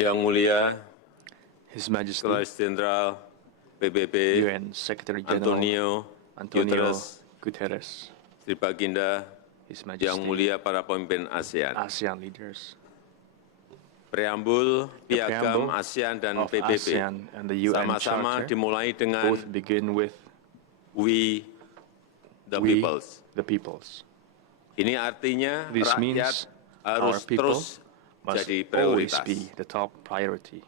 Yang Mulia His Majesty Sekretaris Jenderal PBB UN Secretary General Antonio Guterres, Sri Baginda His Yang Majesty Mulia para pemimpin ASEAN. ASEAN leaders, Preambul Piagam preamble ASEAN dan of PBB ASEAN and the UN sama-sama Charter dimulai dengan both begin with we the we, peoples. the peoples. Ini artinya This rakyat means harus our people terus must jadi always prioritas. be the top priority.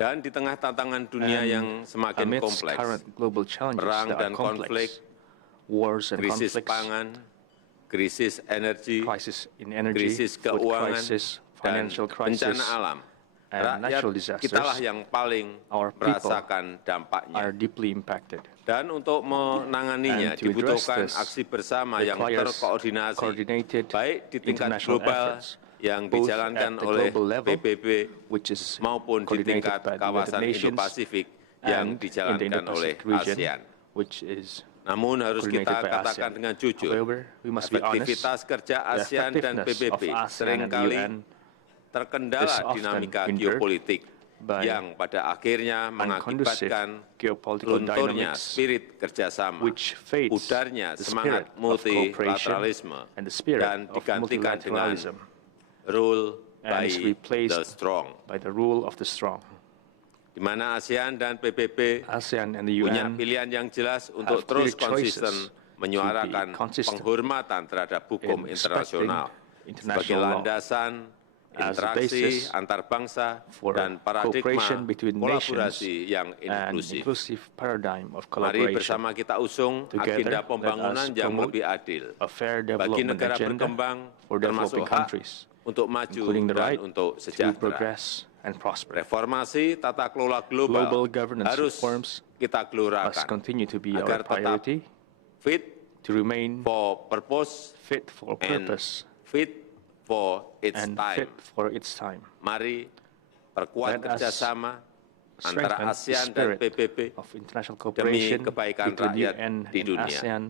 Dan di tengah tantangan dunia And yang semakin amidst kompleks, current global challenges perang that dan are complex, konflik, wars and krisis conflicts, pangan, krisis energi, crisis in energy, krisis food keuangan, crisis, dan financial bencana crisis, alam, and rakyat natural disasters, kitalah yang paling our people merasakan dampaknya. are deeply impacted. Dan untuk menanganinya And to dibutuhkan address this aksi bersama yang requires terkoordinasi, coordinated baik di tingkat international global efforts, yang both dijalankan at the oleh global level, PBB which is maupun di coordinated tingkat by the United kawasan Nations, Indo-Pasifik yang and in the dijalankan oleh Indo-Pacific region, ASEAN. which is Namun harus kita coordinated by katakan ASEAN. dengan jujur, However, we must be honest, efektivitas kerja the ASEAN dan effectiveness PBB of ASEAN and the seringkali UN terkendala is often dinamika hindered geopolitik by yang pada akhirnya mengakibatkan geopolitical lunturnya dynamics, spirit kerjasama, which fades pudarnya the semangat spirit of cooperation multilateralisme, and the spirit dan of digantikan dengan multilateralism, rule and by is the replaced strong, by the rule of the strong. di mana ASEAN dan PBB ASEAN and the punya UN pilihan yang jelas untuk have terus clear choices konsisten menyuarakan to be consistent penghormatan terhadap hukum in internasional respecting sebagai international law landasan as a interaksi basis antar bangsa for dan paradigma cooperation between kolaborasi yang and inklusif. inclusive paradigm of Mari collaboration. bersama kita usung Together, agenda let pembangunan us yang promote lebih adil a fair bagi development negara agenda berkembang, for termasuk developing hak countries, untuk maju including the dan right untuk to sejahtera. progress and prosper. Reformasi tata kelola global Global governance harus reforms kita must gelurakan continue to be agar our tetap priority fit to remain for purpose fit for and purpose fit for its and time. fit for its time. Mari perkuat Let us kerjasama antara Strengthen the ASEAN dan spirit PBB of international demi cooperation kebaikan between rakyat UN di and dunia. ASEAN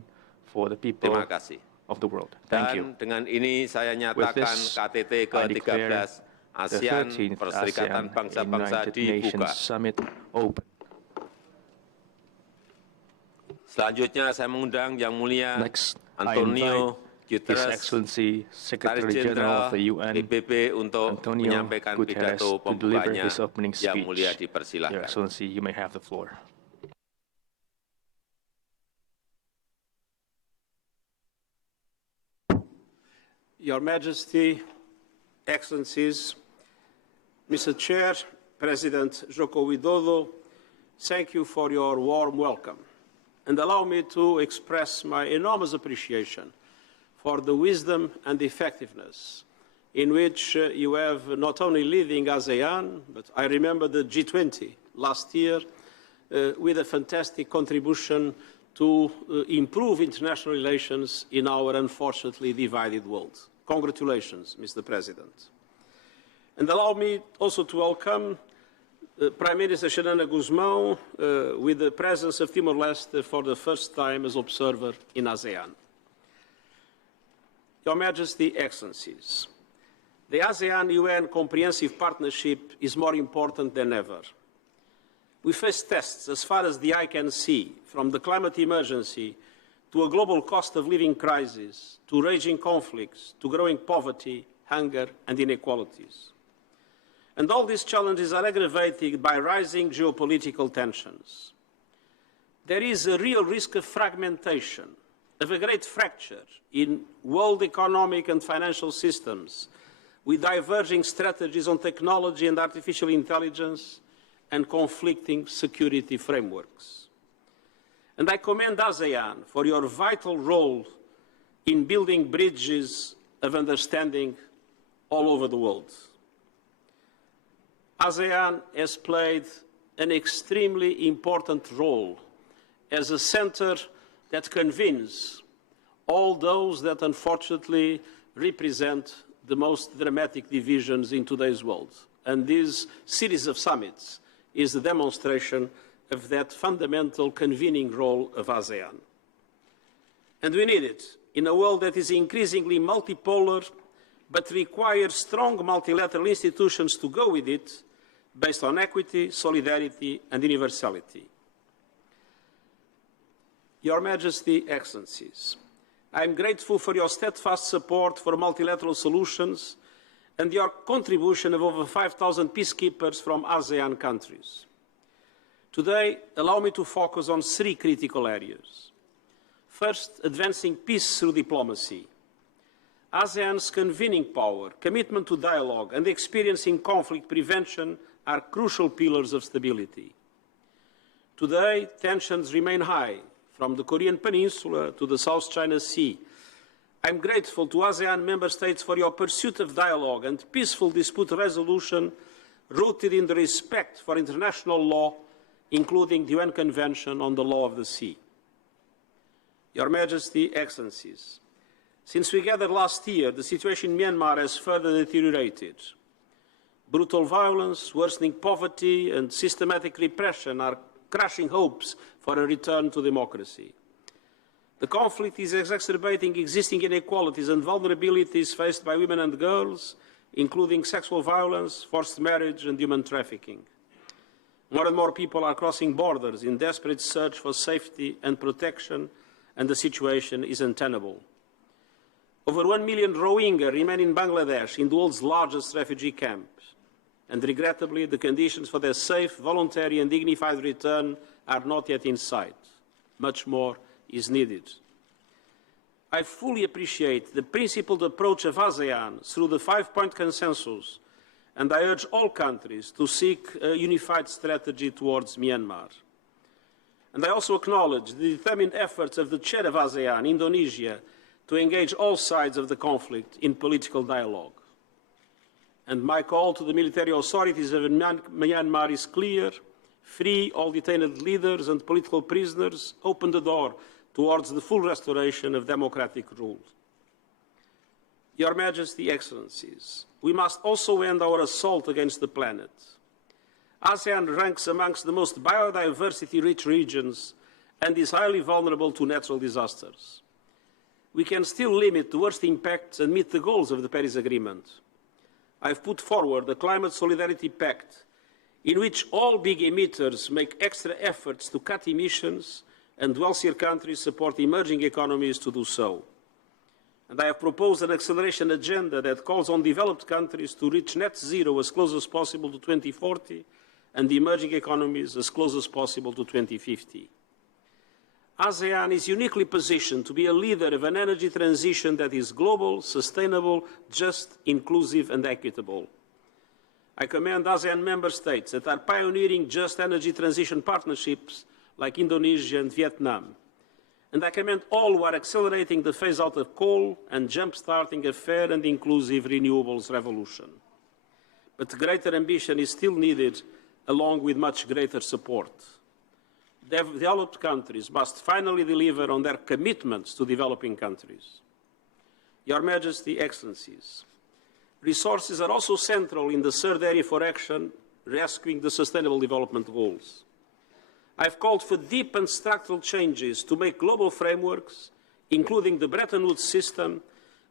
for the people Terima kasih. of the world. Thank you. Dan dengan ini saya nyatakan this, KTT I ke-13 declare ASEAN the 13th Perserikatan ASEAN Bangsa-Bangsa United dibuka. Nations Summit open. Selanjutnya saya mengundang Yang Mulia Next, I Antonio His Guterres, Excellency Sekretaris Secretary General Jenderal of the UN, PBB untuk Antonio menyampaikan Guterres, pidato to deliver pembukanya. his opening Yang speech. Mulia Your dipersilahkan. Excellency, you may have the floor. Your Majesty, Excellencies, Mr. Chair, President Joko Widodo, thank you for your warm welcome. And allow me to express my enormous appreciation for the wisdom and effectiveness in which you have not only leading ASEAN, but I remember the G20 last year with a fantastic contribution to improve international relations in our unfortunately divided world. Congratulations, Mr. President. And allow me also to welcome Prime Minister Xanana Guzmão with the presence of Timor-Leste for the first time as observer in ASEAN. Your Majesty, Excellencies, the ASEAN-UN Comprehensive Partnership is more important than ever. We face tests as far as the eye can see, from the climate emergency to a global cost of living crisis, to raging conflicts, to growing poverty, hunger, and inequalities. And all these challenges are aggravated by rising geopolitical tensions. There is a real risk of fragmentation, of a great fracture in world economic and financial systems, with diverging strategies on technology and artificial intelligence and conflicting security frameworks. And I commend ASEAN for your vital role in building bridges of understanding all over the world. ASEAN has played an extremely important role as a center that convenes all those that unfortunately represent the most dramatic divisions in today's world. And this series of summits is a demonstration of that fundamental convening role of ASEAN. And we need it in a world that is increasingly multipolar, but requires strong multilateral institutions to go with it, based on equity, solidarity, and universality. Your Majesty, Excellencies, I am grateful for your steadfast support for multilateral solutions and your contribution of over 5,000 peacekeepers from ASEAN countries. Today, allow me to focus on three critical areas. First, advancing peace through diplomacy. ASEAN's convening power, commitment to dialogue, and experience in conflict prevention are crucial pillars of stability. Today, tensions remain high, from the Korean Peninsula to the South China Sea. I am grateful to ASEAN member states for your pursuit of dialogue and peaceful dispute resolution rooted in the respect for international law, including the UN Convention on the Law of the Sea. Your Majesty, Excellencies, since we gathered last year, the situation in Myanmar has further deteriorated. Brutal violence, worsening poverty, and systematic repression are crushing hopes for a return to democracy. The conflict is exacerbating existing inequalities and vulnerabilities faced by women and girls, including sexual violence, forced marriage, and human trafficking. More and more people are crossing borders in desperate search for safety and protection, and the situation is untenable. Over 1 million Rohingya remain in Bangladesh, in the world's largest refugee camp. And regrettably, the conditions for their safe, voluntary, and dignified return are not yet in sight. Much more is needed. I fully appreciate the principled approach of ASEAN through the 5-point consensus, and I urge all countries to seek a unified strategy towards Myanmar. And I also acknowledge the determined efforts of the chair of ASEAN, Indonesia, to engage all sides of the conflict in political dialogue. And my call to the military authorities of Myanmar is clear: free all detained leaders and political prisoners, open the door towards the full restoration of democratic rule. Your Majesty, Excellencies, we must also end our assault against the planet. ASEAN ranks amongst the most biodiversity-rich regions and is highly vulnerable to natural disasters. We can still limit the worst impacts and meet the goals of the Paris Agreement. I have put forward the Climate Solidarity Pact, in which all big emitters make extra efforts to cut emissions and wealthier countries support emerging economies to do so. And I have proposed an acceleration agenda that calls on developed countries to reach net zero as close as possible to 2040 and the emerging economies as close as possible to 2050. ASEAN is uniquely positioned to be a leader of an energy transition that is global, sustainable, just, inclusive, and equitable. I commend ASEAN member states that are pioneering just energy transition partnerships like Indonesia and Vietnam. And I commend all who are accelerating the phase-out of coal and jump-starting a fair and inclusive renewables revolution. But greater ambition is still needed, along with much greater support. Developed countries must finally deliver on their commitments to developing countries. Your Majesty, Excellencies, resources are also central in the third area for action, rescuing the Sustainable Development Goals. I have called for deep and structural changes to make global frameworks, including the Bretton Woods system,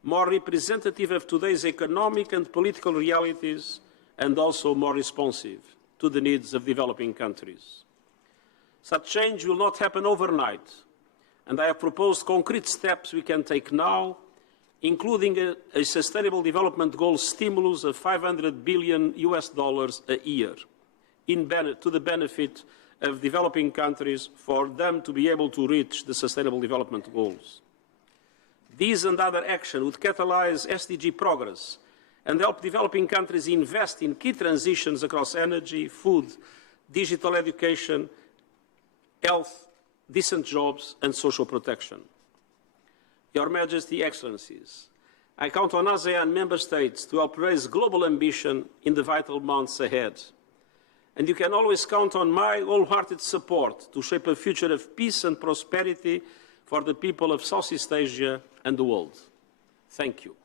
more representative of today's economic and political realities, and also more responsive to the needs of developing countries. Such change will not happen overnight, and I have proposed concrete steps we can take now, including a Sustainable Development Goal stimulus of $500 billion a year to the benefit of developing countries for them to be able to reach the Sustainable Development Goals. These and other action would catalyze SDG progress and help developing countries invest in key transitions across energy, food, digital education, health, decent jobs, and social protection. Your Majesty, Excellencies, I count on ASEAN member states to help raise global ambition in the vital months ahead. And you can always count on my wholehearted support to shape a future of peace and prosperity for the people of Southeast Asia and the world. Thank you.